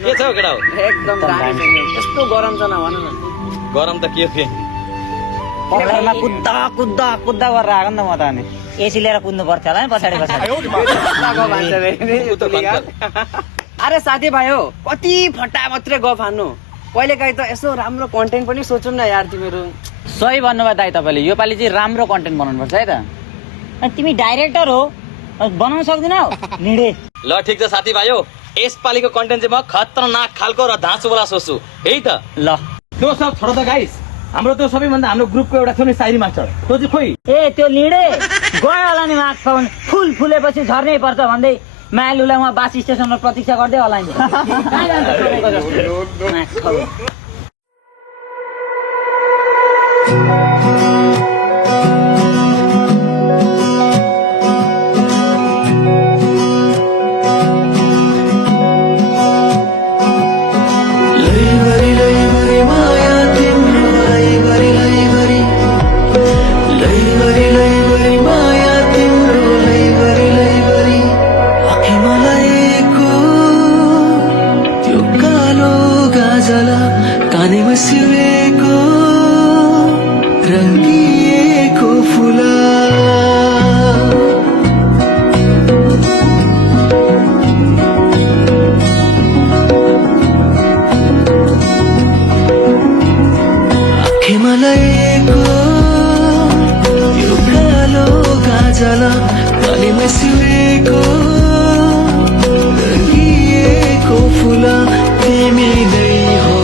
के छ केटा हो एकदम दामी छ नि। यस्तो गरम छ न भन न। गरम त के हो के पक्रामा कुद्दा कुद्दा कुद्दा गरेर आएको नि त म त अनि एसी लिएर कुद्नु पर्थ्यो होला नि पछाडि पछाडि फट्टाको भन्छ रे। उ त भन्छ। अरे साथीभाइ हो कति फट्टा मात्रै गफ हान्नु। कहिलेकाहीँ त यसो राम्रो कन्टेन्ट पनि सोचौँ न यार तिमीहरू। सही भन्नुभयो दाइ तपाईँले योपालि चाहिँ राम्रो कन्टेन्ट बनाउनुपर्छ है त। अनि तिमी डाइरेक्टर हो बनाउन सक्दैनौ निडे। ल ठिक छ साथीभाइ हो यसपालिको कन्टेन्ट चाहिँ म खतरनाक खालको र धाँचोवाला सोच्छु है त। ल त्यो सब छोड त गाइस हाम्रो त्यो सबैभन्दा हाम्रो ग्रुपको एउटा थियो नि साइरी मास्टर त्यो चाहिँ खोइ ए त्यो लिडे गयो होला नि माग पाउन फुल फुलेपछि झर्नै पर्छ भन्दै मायालुलाई म बास स्टेसनमा प्रतीक्षा गर्दै होला नि। कहाँ जान्छ सबैको जस्तो? माग खाऊ। कानेमा सिउरेको रङ्गिएको फुला आँखेमा लगाएको यो कालो गाजला कानेमा सिउरेको रङ्गिएको फुला तिमी नै हो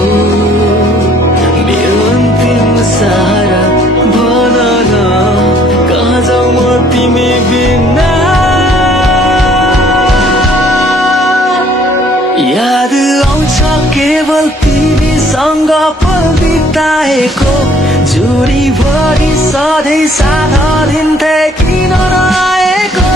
मेरो अन्तिम सहारा भन न कहाँ जाऊ म तिमी बिना याद आउँछ केवल तिमीसँग पल बिताएको जुडीभरि सधैँ साथ दिन्थे किन नआएको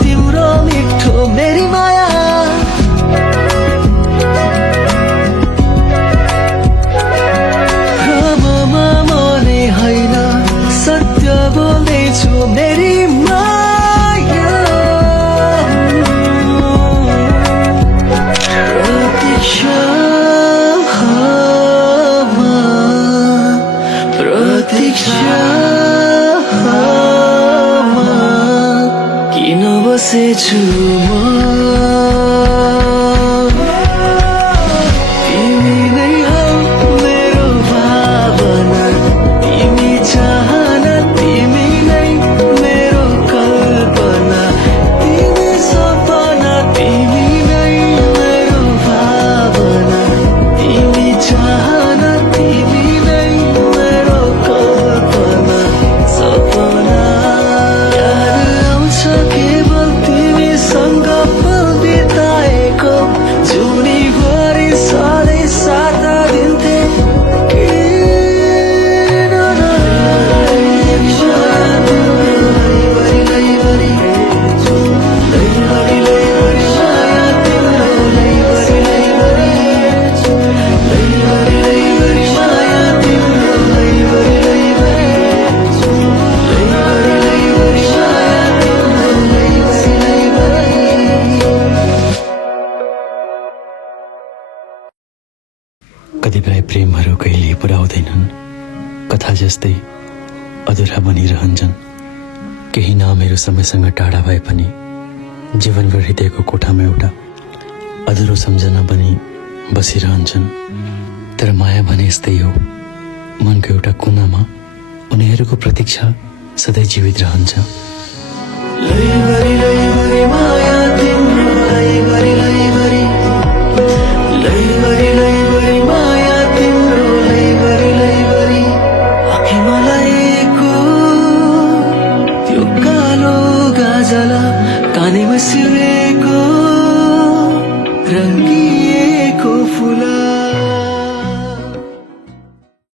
तिम्रो मिठो मेरी माया भ्रममा मने होइन सत्य बोल्दैछु मेरी माया प्रतीक्षामा किन बसेछु म तिमी नै हौ मेरो भावना तिमी चाहना तिमी नै मेरो कल्पना तिमी सपना तिमी नै मेरो भावना तिमी चाहना तिमी नै मेरो कल्पना सपना याद आउँछ केवल तिमीसँग पल बिताएको जुडीभरि सधैँ साथ दिन्थे किन कतिपय प्रेमहरू कहिले पुरा हुँदैनन् कथा जस्तै अधुरा बनिरहन्छन् केही नामहरू समयसँग टाढा भए पनि जीवनभर हृदयको कोठामा एउटा अधुरो सम्झना बनी बसिरहन्छन् तर माया भने यस्तै हो मनको एउटा कुनामा उनीहरूको प्रतीक्षा सधैँ जीवित रहन्छ माया तिम्रो माया तिम्रो आँखेमा लागेको त्यो कालो गाजला कानेमा सिउरेको रङ्ग